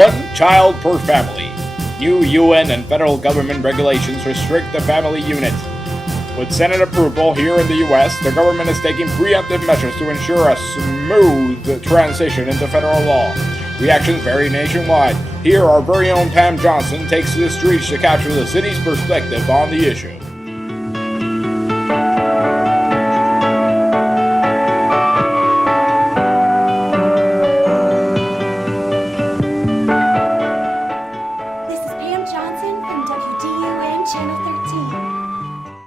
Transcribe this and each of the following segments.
One child per family. New UN and federal government regulations restrict the family unit. With Senate approval here in the U.S., the government is taking preemptive measures to ensure a smooth transition into federal law. Reactions vary nationwide. Here, our very own Pam Johnson takes to the streets to capture the city's perspective on the issue. This is Pam Johnson from WDUN Channel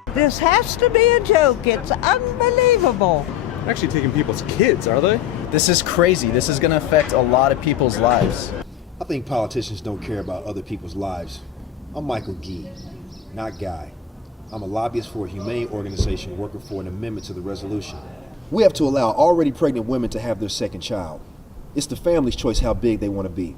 13. This has to be a joke. It's unbelievable. They're actually taking people's kids, are they? This is crazy. This is going to affect a lot of people's lives. I think politicians don't care about other people's lives. I'm Michael Gee, not Guy. I'm a lobbyist for a humane organization working for an amendment to the resolution. We have to allow already pregnant women to have their second child. It's the family's choice how big they want to be.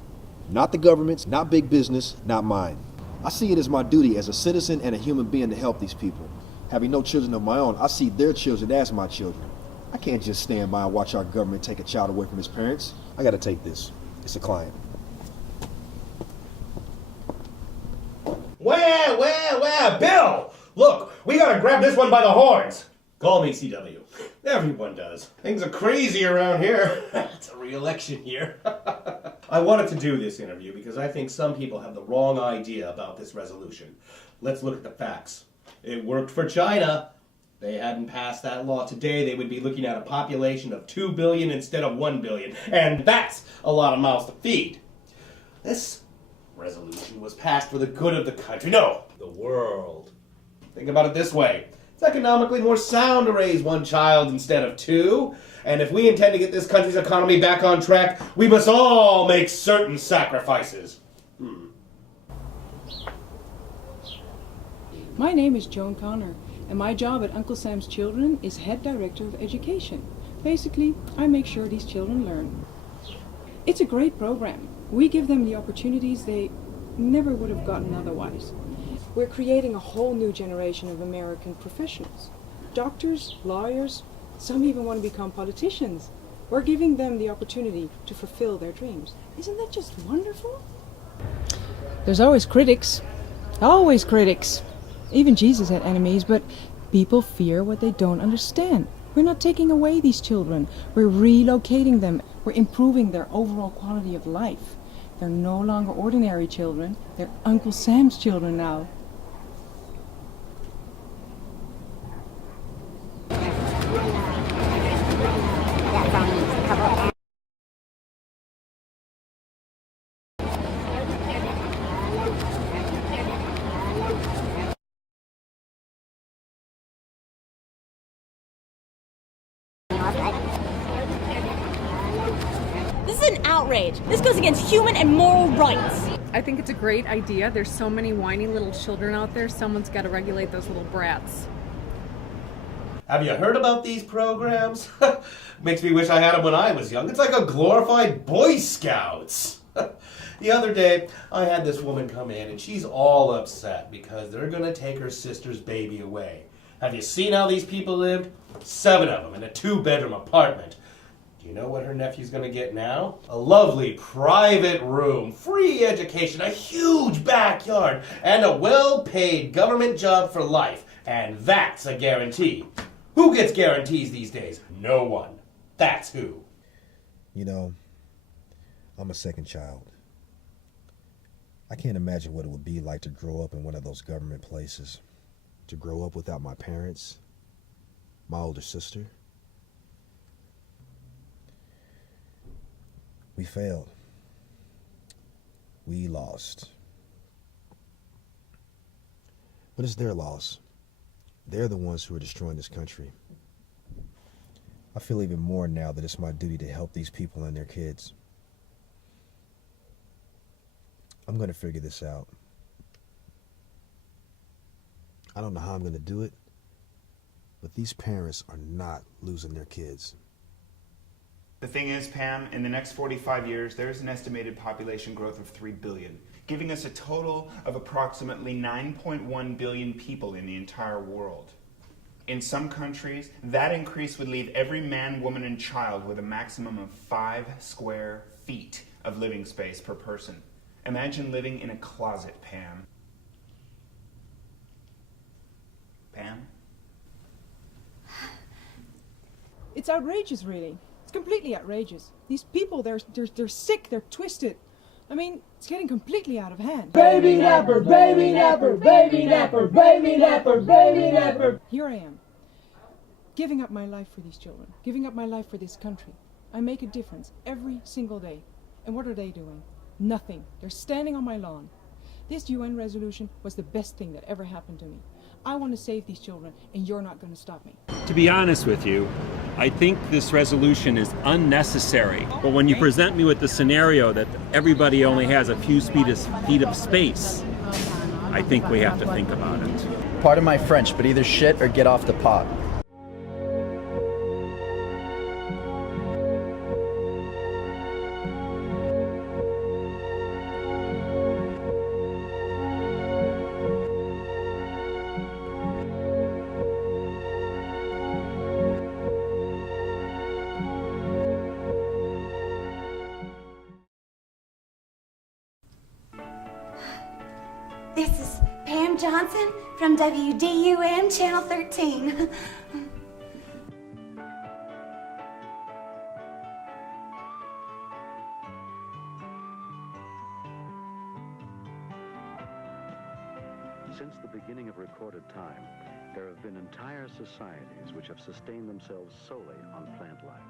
Not the government's, not big business, not mine. I see it as my duty as a citizen and a human being to help these people. Having no children of my own, I see their children as my children. I can't just stand by and watch our government take a child away from his parents. I gotta take this. It's a client. Where, Bill! Look, we gotta grab this one by the horns. Call me CW. Everyone does. Things are crazy around here. It's a re-election year. I wanted to do this interview because I think some people have the wrong idea about this resolution. Let's look at the facts. It worked for China. They hadn't passed that law today, they would be looking at a population of 2 billion instead of 1 billion. And that's a lot of mouths to feed. This resolution was passed for the good of the country. No, the world. Think about it this way. It's economically more sound to raise one child instead of two. And if we intend to get this country's economy back on track, we must all make certain sacrifices. My name is Joan Connor, and my job at Uncle Sam's Children is Head Director of Education. Basically, I make sure these children learn. It's a great program. We give them the opportunities they never would have gotten otherwise. We're creating a whole new generation of American professionals. Doctors, lawyers, some even want to become politicians. We're giving them the opportunity to fulfill their dreams. Isn't that just wonderful? There's always critics. Always critics. Even Jesus had enemies, but people fear what they don't understand. We're not taking away these children. We're relocating them. We're improving their overall quality of life. They're no longer ordinary children. They're Uncle Sam's children now. This is an outrage. This goes against human and moral rights. I think it's a great idea. There's so many whiny little children out there. Someone's got to regulate those little brats. Have you heard about these programs? Makes me wish I had them when I was young. It's like a glorified Boy Scouts. The other day, I had this woman come in and she's all upset because they're going to take her sister's baby away. Have you seen how these people lived? 7 of them in a 2-bedroom apartment. Do you know what her nephew's going to get now? A lovely private room, free education, a huge backyard, and a well-paid government job for life. And that's a guarantee. Who gets guarantees these days? No one. That's who. You know, I'm a second child. I can't imagine what it would be like to grow up in one of those government places. To grow up without my parents, my older sister. We failed. We lost. But it's their loss. They're the ones who are destroying this country. I feel even more now that it's my duty to help these people and their kids. I'm going to figure this out. I don't know how I'm going to do it, but these parents are not losing their kids. The thing is, Pam, in the next 45 years, there's an estimated population growth of 3 billion, giving us a total of approximately 9.1 billion people in the entire world. In some countries, that increase would leave every man, woman, and child with a maximum of 5 square feet of living space per person. Imagine living in a closet, Pam. Pam? It's outrageous, really. It's completely outrageous. These people, they're sick, they're twisted. I mean, it's getting completely out of hand. Baby napper, baby napper, baby napper, baby napper, baby napper. Here I am, giving up my life for these children, giving up my life for this country. I make a difference every single day. And what are they doing? Nothing. They're standing on my lawn. This UN resolution was the best thing that ever happened to me. I want to save these children, and you're not going to stop me. To be honest with you, I think this resolution is unnecessary. But when you present me with the scenario that everybody only has a few feet of space, I think we have to think about it. Pardon my French, but either shit or get off the pot. This is Pam Johnson from WDUM Channel 13. Since the beginning of recorded time, there have been entire societies which have sustained themselves solely on plant life.